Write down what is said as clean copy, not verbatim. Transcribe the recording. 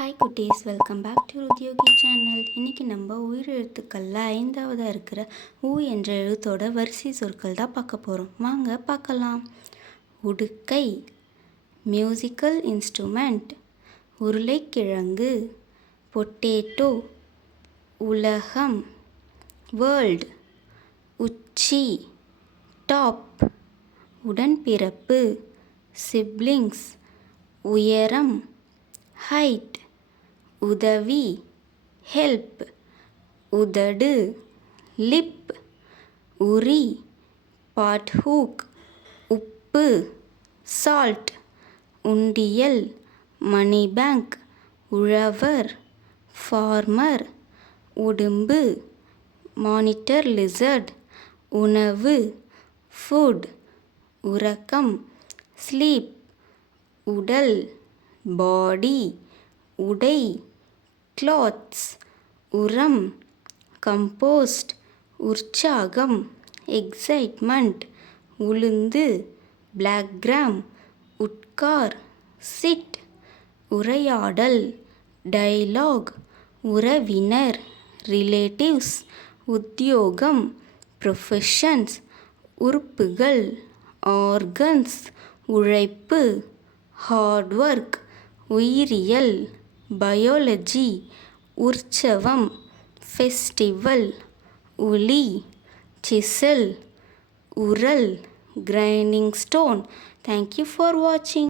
Hi குட்டீஸ், welcome back to ருத்யோகி channel. இன்றைக்கி நம்ம உயிரெழுத்துக்களில் 5ஆவதாக இருக்கிற ஊ என்ற எழுத்தோட வரிசை சொற்கள் தான் பார்க்க போகிறோம். வாங்க பார்க்கலாம். உடுக்கை, மியூசிக்கல் இன்ஸ்ட்ருமெண்ட். உருளைக்கிழங்கு, பொட்டேட்டோ. உலகம், வேர்ல்ட். உச்சி, டாப். உடன்பிறப்பு, சிப்லிங்ஸ். உயரம், ஹைட். உதவி, ஹெல்ப். உதடு, லிப். உரி, பாட் ஹூக். உப்பு, சால்ட். உண்டியல், மணி பேங்க். உழவர், ஃபார்மர். உடும்பு, மானிட்டர் லிசர்ட். உணவு, ஃபுட். உறக்கம், ஸ்லீப். உடல், பாடி. உடை, கிளாத்ஸ். உரம், கம்போஸ்ட். உற்சாகம், எக்ஸைட்மெண்ட். உளுந்து, பிளாக் கிராம். உட்கார், சிட். உரையாடல், டயலாக். உறவினர், ரிலேட்டிவ்ஸ். உத்தியோகம், ப்ரொஃபஷன்ஸ். உறுப்புகள், ஆர்கன்ஸ். உழைப்பு, ஹார்ட் ஒர்க். உயிரியல், பயாலஜி. உற்சவம், ஃபெஸ்டிவல். உளி, சிசல். உரல், கிரைண்டிங் ஸ்டோன். தேங்க்யூ ஃபார் வாட்சிங்.